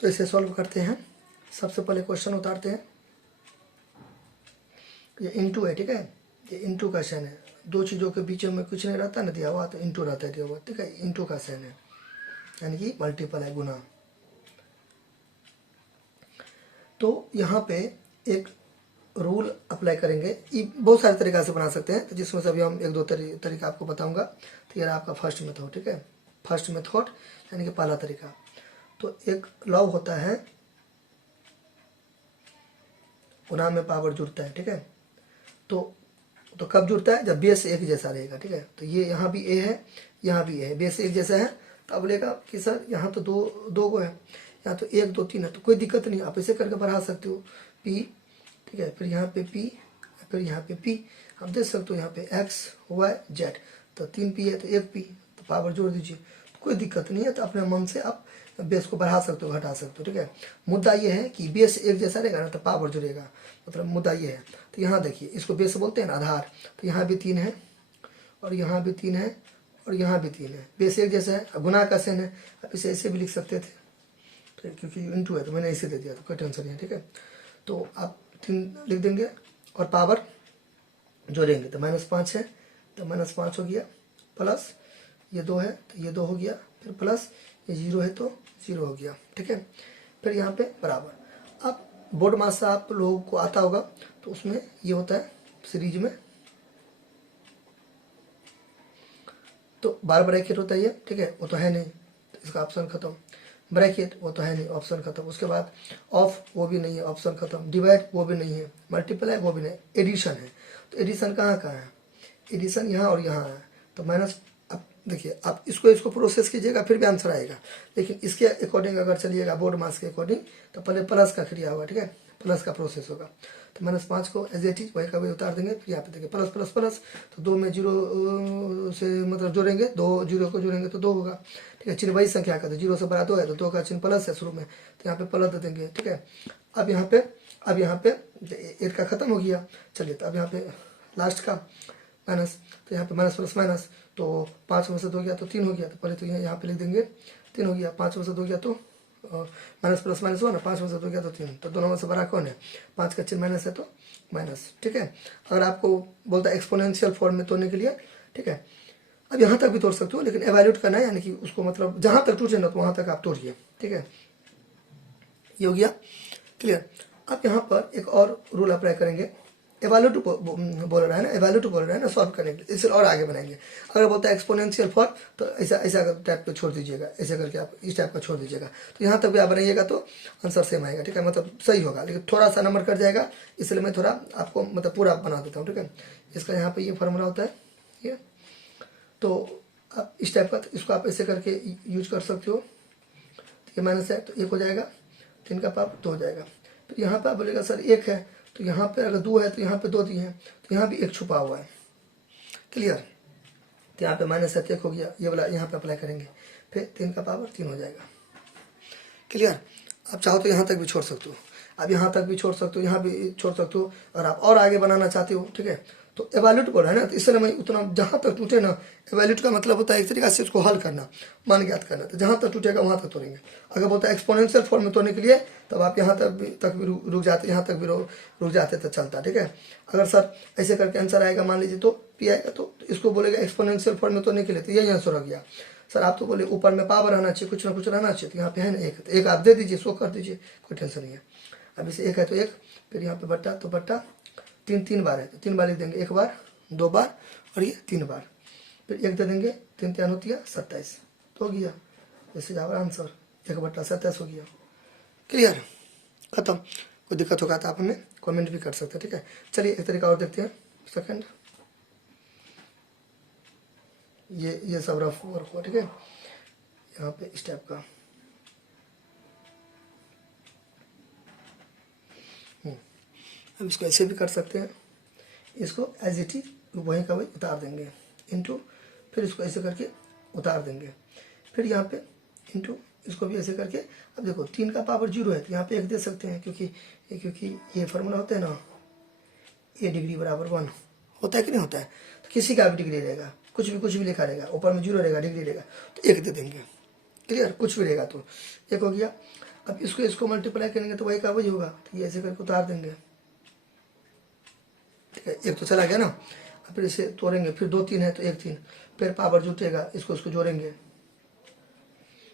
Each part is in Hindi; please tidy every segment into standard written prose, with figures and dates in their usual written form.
तो इसे सॉल्व करते हैं। सबसे पहले क्वेश्चन उतारते हैं। ये इंटू है, ठीक है, ये इंटू का साइन है। दो चीज़ों के बीच में कुछ नहीं रहता ना, दिया हुआ तो इंटू रहता है दिया हुआ, ठीक है। इंटू का साइन है यानी कि मल्टीपल है, गुना। तो यहाँ पे एक रूल अप्लाई करेंगे। ये बहुत सारे तरीक़ा से बना सकते हैं, जिसमें से अभी हम एक दो तरीका आपको बताऊंगा। तो ये आपका फर्स्ट मेथड, ठीक है, फर्स्ट मेथड यानी कि पहला तरीका। तो एक लॉ होता है, गुना में पावर जुड़ता है, ठीक है। तो कब जुड़ता है? जब बेस एक जैसा रहेगा, ठीक है। तो ये यहाँ भी ए है, यहाँ भी ए है, बेस एक जैसा है। तो अब बोलेगा कि सर यहाँ तो दो गो है, यहाँ तो 1 2 3 है, तो कोई दिक्कत नहीं, आप ऐसे करके बढ़ा सकते हो पी, ठीक है, फिर यहाँ पे पी, फिर यहाँ पे पी। आप देख सकते हो यहाँ पे एक्स वाई जेड, तो 3 पी है तो 1 पी, तो पावर जोड़ दीजिए, तो कोई दिक्कत नहीं है। तो अपने मन से आप बेस को बढ़ा सकते हो, घटा सकते हो, ठीक है। मुद्दा ये है कि बेस एक जैसा रहेगा ना तो पावर जुड़ेगा, मतलब मुद्दा ये है। तो यहाँ देखिए, इसको बेस बोलते हैं ना, आधार। तो यहाँ भी 3 है और यहाँ भी 3 है और यहाँ भी 3 है, बेस एक जैसा है। गुना का साइन है, आप इसे ऐसे भी लिख सकते थे, तो क्योंकि इंटू है तो मैंने ऐसे दे दिया, तो कोई टेंशन नहीं है, ठीक है। तो आप 3 लिख देंगे और पावर जोड़ेंगे, तो -5 है तो -5 हो गया, प्लस ये 2 है तो ये 2 हो गया, फिर प्लस ये 0 है तो 0 हो गया, ठीक है। फिर यहाँ पे बराबर। अब बोर्ड मास से आप लोगों को आता होगा, तो उसमें ये होता है सीरीज में, तो बार ब्रैकेट होता है ये, ठीक है, वो तो है नहीं, तो इसका ऑप्शन खत्म। ब्रैकेट वो तो है नहीं, ऑप्शन खत्म। उसके बाद ऑफ, वो भी नहीं है, ऑप्शन खत्म। डिवाइड वो भी नहीं है, मल्टीप्लाई वो भी नहीं, एडिशन है। तो एडिशन कहाँ कहाँ है? एडिशन यहाँ और यहाँ है, तो माइनस। अब देखिए, आप इसको प्रोसेस कीजिएगा फिर भी आंसर आएगा, लेकिन इसके अकॉर्डिंग अगर चलिएगा, बोर्ड मास के अकॉर्डिंग, तो पहले प्लस का क्रिया होगा, ठीक है, प्लस का प्रोसेस होगा। तो -5 को एज इट इज वही का वही उतार देंगे। फिर यहाँ पे देखिए प्लस प्लस प्लस, तो 2 में 0 से मतलब जोड़ेंगे, 2 0 को जोड़ेंगे तो 2 होगा, ठीक है। चिन्ह वही संख्या का, तो 0 से बड़ा 2 है तो 2 का चिन्ह प्लस है शुरू में, तो यहाँ पे प्लस दे देंगे, ठीक है। अब यहाँ पे 8 का खत्म हो गया। चलिए, तो अब यहाँ पे लास्ट का माइनस, तो यहाँ पे माइनस प्लस माइनस, तो 5 में से 2 गया तो 3 हो गया। तो पहले तो यहाँ पे लिख देंगे 3 हो गया, 5 में से 2 गया तो माइनस प्लस माइनस हुआ ना, 5 में से 2 गया तो 3, तो दोनों में से बड़ा कौन है? 5 का चिन्ह माइनस है तो माइनस, ठीक है। अगर आपको बोलता है एक्सपोनेंशियल फॉर्म में तोड़ने के लिए, ठीक है, अब यहाँ तक भी तोड़ सकते हो, लेकिन एवेल्यूट करना है, यानी कि उसको मतलब जहाँ तक टूटे ना तो वहाँ तक आप तोड़िए, ठीक है। ये हो गया क्लियर। अब यहाँ पर एक और रूल अप्लाई करेंगे। एवेल्यूट बोल रहा है ना, एवेल्यूट बोल रहा है ना सॉल्व करने के लिए, इससे और आगे बनाएंगे। अगर बोलता है एक्सपोनेंशियल फॉर्म, तो ऐसा टाइप पे छोड़ दीजिएगा, ऐसे करके आप इस टाइप का छोड़ दीजिएगा, तो यहाँ तक भी आप बनाइएगा तो आंसर सेम आएगा, ठीक है, मतलब सही होगा, लेकिन थोड़ा सा नंबर कट जाएगा, इसलिए मैं थोड़ा आपको मतलब पूरा बना देता हूँ, ठीक है। इसका यहाँ पे ये फॉर्मूला होता है ये, तो आप इस टाइप का, तो इसको आप ऐसे करके यूज कर सकते हो। तो ये माइनस है तो 1 हो जाएगा, 3 का पावर 2 हो जाएगा। फिर यहाँ पर बोलेगा सर 1 है, तो यहाँ पे अगर 2 है तो यहाँ पे 2 दिए हैं, तो यहाँ भी 1 छुपा हुआ है, क्लियर। तो यहाँ पे माइनस है तो 1 हो गया, ये वाला यहाँ पे अप्लाई करेंगे, फिर 3 का पावर 3 हो जाएगा, क्लियर। आप चाहो तो यहाँ तक भी छोड़ सकते हो, अब यहाँ तक भी छोड़ सकते हो, यहाँ भी छोड़ सकते हो, और आप और आगे बनाना चाहते हो, ठीक है। तो एवेल्यूट बोल रहा है ना, तो इसलिए मैं उतना जहाँ तक टूटे ना, एवेल्यूट का मतलब होता है एक तरीका से उसको हल करना, मान ज्ञात करना, तो जहाँ तक टूटेगा वहाँ तक तोड़ेंगे। अगर बोलता है एक्सपोनेंशियल फॉर्म में तोड़ने के लिए, तब आप यहाँ तक भी रुक जाते, यहाँ तक भी रुक जाते तो चलता, ठीक है। अगर सर ऐसे करके आंसर आएगा, मान लीजिए तो पी आएगा, तो इसको बोलेगा एक्सपोनेंशियल फॉर्म में तोड़ने के लिए, तो यही आंसर हो गया। सर आप तो बोले ऊपर में पावर रहना चाहिए, कुछ ना कुछ रहना चाहिए, तो यहाँ पे है ना 1, तो 1 आप दे दीजिए, शो कर दीजिए, कोई टेंशन नहीं है। अब इसे 1 है तो 1, फिर यहाँ पे बट्टा तो बट्टा, 3 बार है तो 3 बार लिख देंगे, 1 बार 2 बार और ये 3 बार, फिर 1 दे देंगे, 3 3 होती है 27, तो हो गया। जैसे जाओ आंसर 1/27 हो गया, क्लियर, खत्म। कोई दिक्कत होगा तो आप हमें कमेंट भी कर सकते हैं, ठीक है। चलिए एक तरीका और देखते हैं, सेकंड, ये सब रफ वर्क हुआ, ठीक है। यहाँ पे इस टाइप का अब इसको ऐसे भी कर सकते हैं, इसको एज इट इज वहीं का वही उतार देंगे, इंटू, फिर इसको ऐसे करके उतार देंगे, फिर यहाँ पे इंटू, इसको भी ऐसे करके। अब देखो 3 का पावर 0 है तो यहाँ पे 1 दे सकते हैं, क्योंकि ये फार्मूला होता है ना, a डिग्री बराबर 1 होता है कि नहीं होता है, तो किसी का भी डिग्री रहेगा, कुछ भी लिखा रहेगा, ऊपर में 0 रहेगा, डिग्री रहेगा, तो 1 दे देंगे, क्लियर, कुछ भी रहेगा तो 1 हो गया। अब इसको इसको मल्टीप्लाई करेंगे तो वही का वही होगा, तो ये ऐसे करके उतार देंगे, ठीक है। एक तो चला गया ना, अब फिर इसे तोड़ेंगे, फिर 2 3 है तो 1 3, फिर पावर जुटेगा, इसको इसको जोड़ेंगे।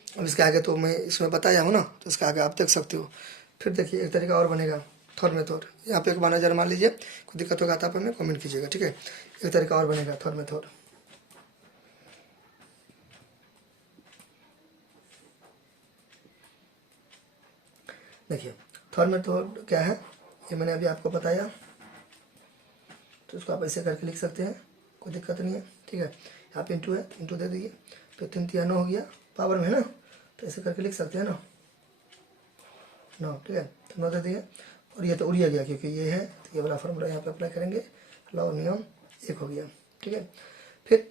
अब इसके आगे तो मैं इसमें बताया हूँ ना, तो इसके आगे आप देख सकते हो। फिर देखिए एक तरीका और बनेगा थोर मेथड, यहाँ पे एक बार नजर मार लीजिए, कोई दिक्कत होगा तो आप हमें कमेंट कीजिएगा, ठीक है। एक तरीका और बनेगा थोर मेथड। देखिए थर्ड मेथड क्या है, ये मैंने अभी आपको बताया, तो इसको आप ऐसे करके लिख सकते हैं, कोई दिक्कत नहीं है, ठीक है। यहाँ पे इंटू है तो इंटू दे दीजिए, फिर 3 3 9 हो गया पावर में है ना, तो ऐसे करके लिख सकते हैं ना 9, ठीक है। तो 9 दे दिए, और ये तो उड़िया गया क्योंकि ये है, तो ये वाला फॉर्मूला यहाँ पे अप्लाई करेंगे, लॉ नियम 1 हो गया, ठीक है। फिर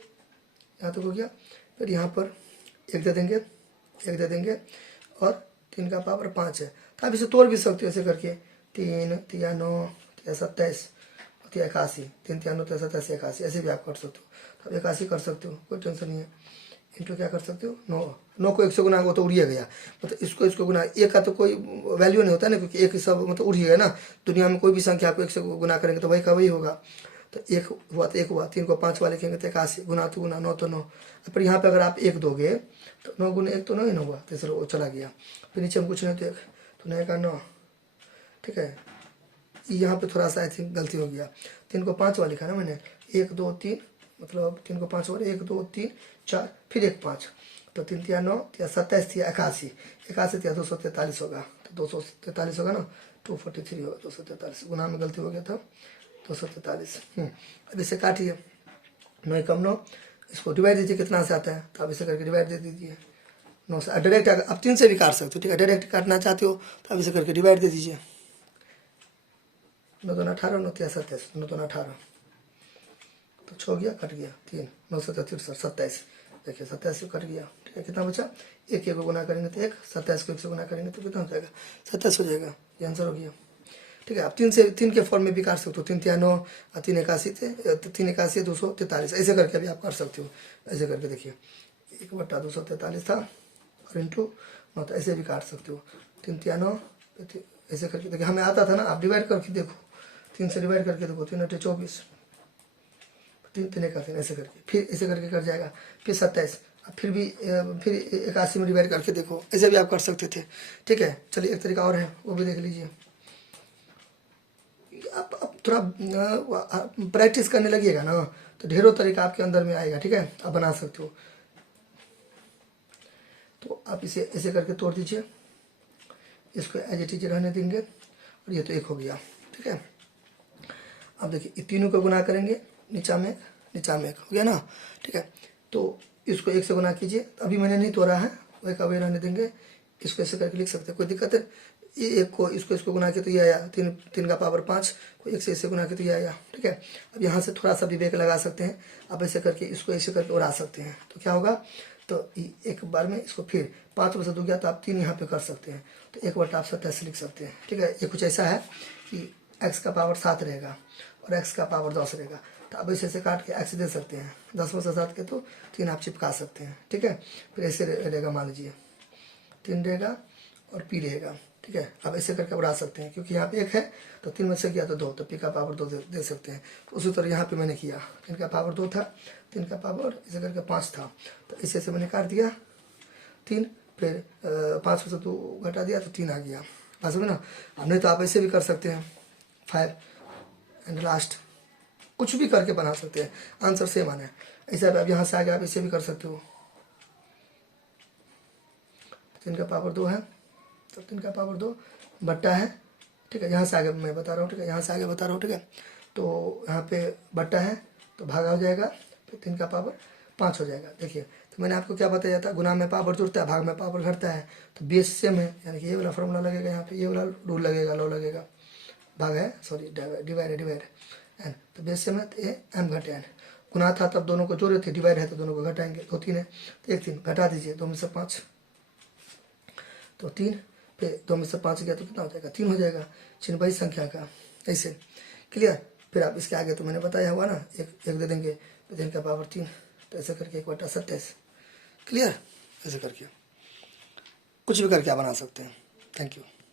यहाँ तक हो गया, फिर यहाँ पर 1 दे देंगे, 1 दे देंगे, और 3 का पावर 5 है, तो आप इसे तोड़ भी सकते हो ऐसे करके, 3 3 9 27 81, 3 3 9 27 81, ऐसे भी आप कर सकते हो, तो आप 81 कर सकते हो, कोई टेंशन नहीं है। इंटू क्या कर सकते हो, 9 को 1 से गुना, वो तो उड़िया गया, मतलब इसको गुना, एक का तो कोई वैल्यू नहीं होता ना, क्योंकि एक सब मतलब उड़ गया ना, दुनिया में कोई भी संख्या आपको 1 से गुना करेंगे तो वही का वही होगा, तो 1 हुआ तो 1 हुआ, 3 को 5 वाले लिखेंगे तो 81, गुना तो गुना, 9 तो 9, फिर यहाँ पे अगर आप 1 दोगे तो 9 गुना 1 तो 9 ही ना हुआ, तो चलो वो चला गया, फिर नीचे हम कुछ नहीं तो 1 तो 9 का 9, ठीक है। यहाँ पे थोड़ा सा आई थिंक गलती हो गया, 3 को 5 वाला लिखा ना मैंने, 1 2 3, मतलब 3 को 5 वाले 1 2 3 4, फिर 1 5, तो 3 3 9 या 27 थी 81, 81 थी 243 होगा, तो 243 होगा ना, 243 होगा, 243, गुना में गलती हो गया था, 243। अब इसे काटिए, 9 कम 9, इसको डिवाइड दीजिए कितना से आता है, तो आप इसे करके डिवाइड दे दीजिए 9 से, डायरेक्ट आप 3 से भी काट सकते हो, ठीक है। डायरेक्ट काटना चाहते हो तो आप इसे करके डिवाइड दे दीजिए, 9 2 18, 9 3 27, 9 2 18, तो 6 गया, कट गया 3, 9 7 63 27, देखिए 27 से कट गया, ठीक है। कितना बचा, 1 1 को गुना करेंगे तो 1, 27 को 1 से गुना करेंगे तो कितना हो जाएगा, 27 हो जाएगा, ये आंसर हो गया, ठीक है। आप 3 के फॉर्म में भी काट सकते हो, 3 3 9, 3 81 थे, 3 81 243, ऐसे करके भी आप काट सकते हो, ऐसे करके देखिए 1/243 था, और इंटू 9, तो ऐसे भी काट सकते हो, 3 3 9, ऐसे करके देखिए, हमें आता था ना, आप डिवाइड करके देखो, 3 से डिवाइड करके देखो, 3 8 24, 3 3 करते हैं ऐसे करके, फिर ऐसे करके कट जाएगा, फिर 27, फिर भी फिर 81 में डिवाइड करके देखो, ऐसे भी आप कर सकते थे, ठीक है। चलिए एक तरीका और है, वो भी देख लीजिए। आप थोड़ा प्रैक्टिस करने लगिएगा ना, तो ढेरों तरीका आपके अंदर में आएगा, ठीक है, आप बना सकते हो। तो आप इसे ऐसे करके तोड़ दीजिए, इसको एज इट इज रहने देंगे, और ये तो 1 हो गया, ठीक है। अब देखिए तीनों को गुना करेंगे, नीचा में 1 हो गया ना, ठीक है। तो इसको 1 से गुना कीजिए, अभी मैंने नहीं तोड़ा है, वही का वही रहने देंगे, इसको ऐसे करके लिख सकते हैं, कोई दिक्कत है। ये 1 को इसको गुना किया तो ये आया, 3 का पावर 5 को 1 से ऐसे गुना किया तो ये आया, ठीक है। अब यहाँ से थोड़ा सा विवेक लगा सकते हैं, आप ऐसे करके इसको ऐसे करके उड़ा सकते हैं, तो क्या होगा, तो एक बार में इसको फिर 5 से 2 गया तो आप 3 यहाँ पे कर सकते हैं, तो 1 आप 27 लिख सकते हैं, ठीक है। ये कुछ ऐसा है कि x का पावर 7 रहेगा और x का पावर 10 रहेगा, तो अब ऐसे काट के x दे सकते हैं, 10 में से 7 के तो 3 आप चिपका सकते हैं, ठीक है। फिर ऐसे रहेगा, मान लीजिए 3 रहेगा और p रहेगा, ठीक है। अब ऐसे करके उड़ा सकते हैं, क्योंकि यहाँ पे 1 है तो 3 में से गया तो 2, तो p का पावर 2 दे सकते हैं। तो उसी तरह यहाँ पे मैंने किया, 3 का पावर 2 था, 3 का पावर ऐसे करके 5 था, तो इसे से मैंने काट दिया 3, फिर 5 में से 2 घटा दिया तो 3 आ गया, बात समझे ना। अब नहीं तो आप ऐसे भी कर सकते हैं, 5 एंड लास्ट, कुछ भी करके बना सकते हैं, आंसर सेम आना है। ऐसा अब यहाँ से आगे आप इसे भी कर सकते हो, 3 का पावर 2 है तो 3 का पावर 2 बट्टा है, ठीक है। यहाँ से आगे मैं बता रहा हूँ, ठीक है, यहाँ से आगे बता रहा हूँ, ठीक है। तो यहाँ पे बट्टा है तो भागा हो जाएगा, फिर 3 का पावर 5 हो जाएगा। देखिए तो मैंने आपको क्या बताया था, गुना में पावर जुड़ता है, भाग में पावर घटता है, तो बेस सेम है, यानी कि ये वाला फॉर्मूला लगेगा, यहाँ पे ये वाला रूल लगेगा, लॉ लगेगा, भाग है सॉरी डिवाइड एन, तो बेस सेम है तो ए एम घटे एन, गुना था तब दोनों को जोड़े थे, डिवाइड है तो दोनों को घटाएंगे, 2 3 है तो 1 3 घटा दीजिए, 2 में से 5 तो 3, फिर 2 में से 5 गया तो कितना हो जाएगा, 3 हो जाएगा, चिन्ह वही संख्या का, ऐसे क्लियर। फिर आप इसके आगे तो मैंने बताया हुआ ना, एक दे देंगे तो 3 का पावर 3, तो ऐसे करके 1/27, क्लियर। ऐसे करके कुछ भी करके आप बना सकते हैं, थैंक यू।